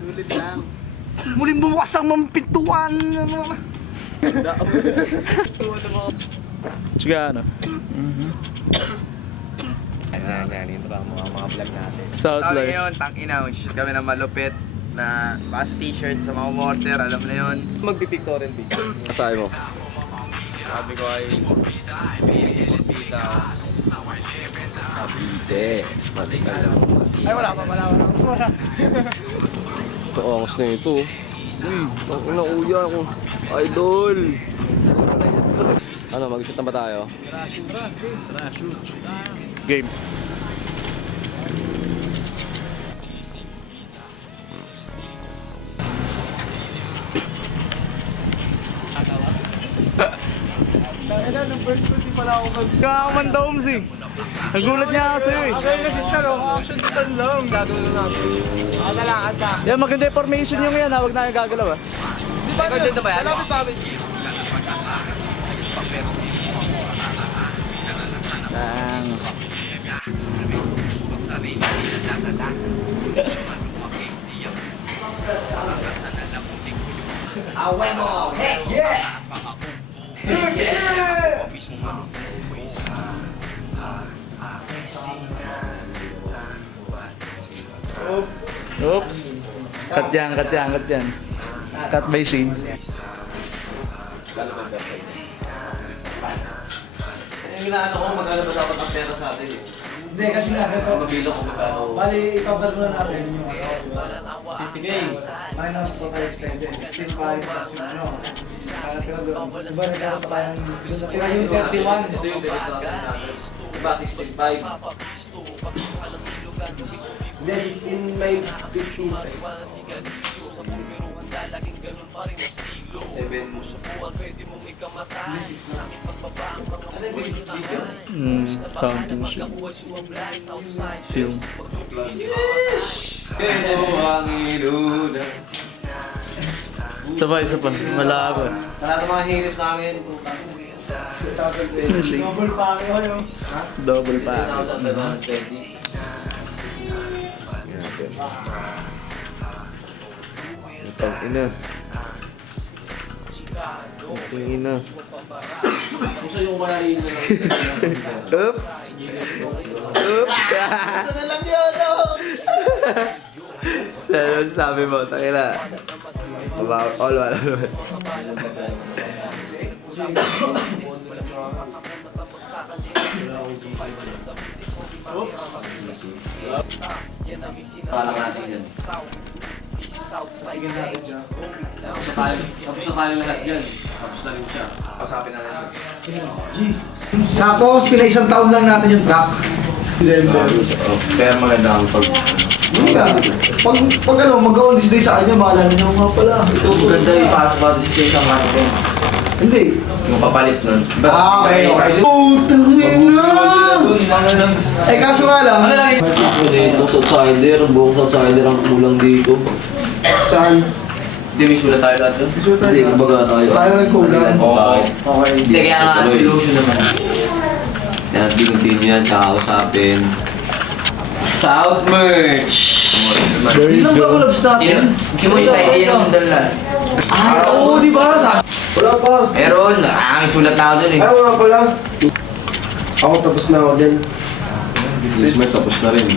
Sulit lang. Muling bumukas ang mga pintuan. Sige, ano? Yan, intro ang mga vlog natin. South Tawag Life. ngayon, tangina, mag-shoot kami ng malupit na basta t-shirt sa mga mortar, alam na yun. Magpipictorial video. Asabi mo? Sabi ko ay PST for Pita. Hindi. Matigal lang. Ay, wala pa. Ito, angas na ito. Uy, ang uya ako. Idol! Ano, mag-shoot na ba tayo? Game. Nung first ko, di pala ako Kakaman daw, eh. Nagulat niya ako sa'yo eh. action stand lang. Gagawin na natin. Nakalakad ka. Yan, maganda yung formation yung yan ha. Huwag na yung gagalaw ha. Di ba yun? Malapit pa kami. Lang. Away mo! Yeah! Oops. Cut yan. Cut by Shane. Yung inaano ko, magkano ba dapat ang pera sa atin eh? Hindi, kasi nga ito. Mabilang ko magkano. Bali, i-cover na natin yung 50 days. Minus total expenses. 16.5 plus yung ano. Nakatira doon. Diba nagkaroon tayo ng natira yung 31. Ito yung pinagkakaroon natin. Diba, 16.5? Hindi, 16.5 Counting shoe. Film. Sabay, isa pa. Malabo. Sa lahat ng mga hinis namin, Double pa ako yun. Double pa. 1,720. Itang ina. Itang ina. Gusto yung kaya yun na lang. Up! Up! Ito na lang yun, no? Ano sabi mo? Takila. All wala naman. Oops. Parang natin yan. Sige natin dyan. Tapos na tayo lahat yan. Tapos na rin siya. Pasapin na lang. Sakto, pila isang taon lang natin yung truck. December. Kaya maganda ang pag... Hindi ka. Pag ano, mag-on this day sa kanya, maalala niyo nga pala. Ito. Ganda yung pasok ba si isang natin. Hindi. Yung papalit nun. Okay. Putang ina! Eh kaso nga lang. Buong outsider ang kulang dito. Saan? Hindi, may sulat tayo lahat doon. Hindi, kumbaga tayo. Tayo nagkulang. Okay. Okay. Hindi, kaya nga solution naman. Kaya continue yan, kakausapin. South Merch! There you Ilang ba go. collabs natin? Hindi mo yung idea ng dalas. Ay, oo, di ba? Wala pa. Meron, ang sulat na ako dun eh. Ay, wala pala. Ako tapos na ako din. This Merch tapos na rin.